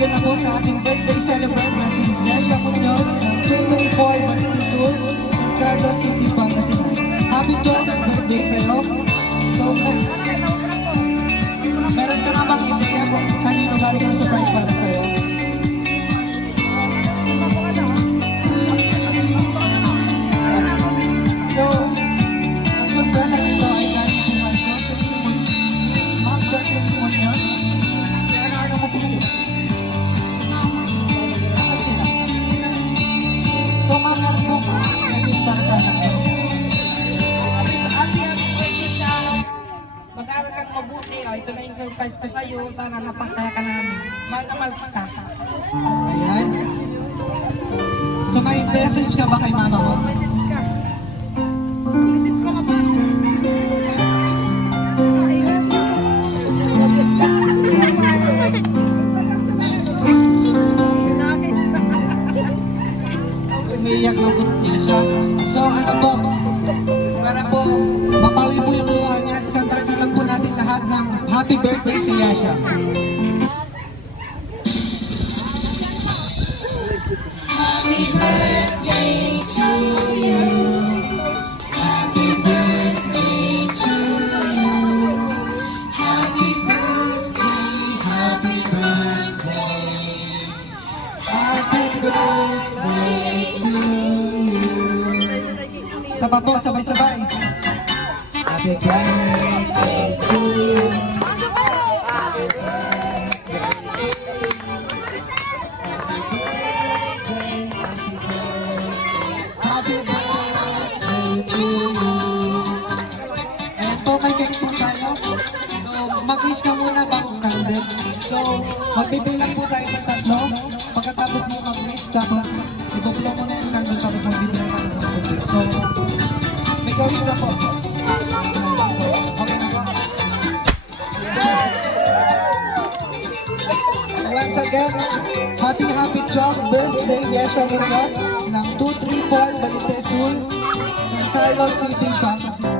tayo na po sa ating birthday celebrant na si Yesha Munoz ng 234 Balite Sur, San Carlos City, Pangasinan. Happy 12th birthday sa'yo. So, meron ka namang ideya kung kanino galing ang surprise para sa'yo? So, ang surprise na ito ay galing si Ma'am Jocelyn Munoz. Ano mo po sila? Nasaan sila? So, ma'am, meron po kasi para sa anak nyo. Happy birthday ka. Mag-aaral kang mabuti. Oh, ito na yung surprise ko sa'yo. Sana napasaya ka namin. Mahal na mahal kita. Ayan. So, may message ka ba kay mama mo? Message ka. Message ko na ba? Umiiyak na po niya siya. So, ano po? Para po, mapawi po yung luha niya at kantaan na lang po natin lahat ng happy birthday si Yasha. Happy birthday to you. Happy birthday to you. Happy birthday, happy birthday. Happy birthday to you. Saba po, sabay-sabay. Happy birthday to you. Happy Happy birthday to you. Ayan po, may cake po tayo. So, mag-wish ka muna bago candle. So, magbibilang po tayo ng 3. Pagkatapos mo mag-wish, tapos ibubulong mo na yung candle, tapos magbibilang tayo ng candle. So, may gawin na po. Okay na po. Once again, happy 12th birthday, Yesha Munoz ng 234 Balite Sur, San Carlos City, Pangasinan.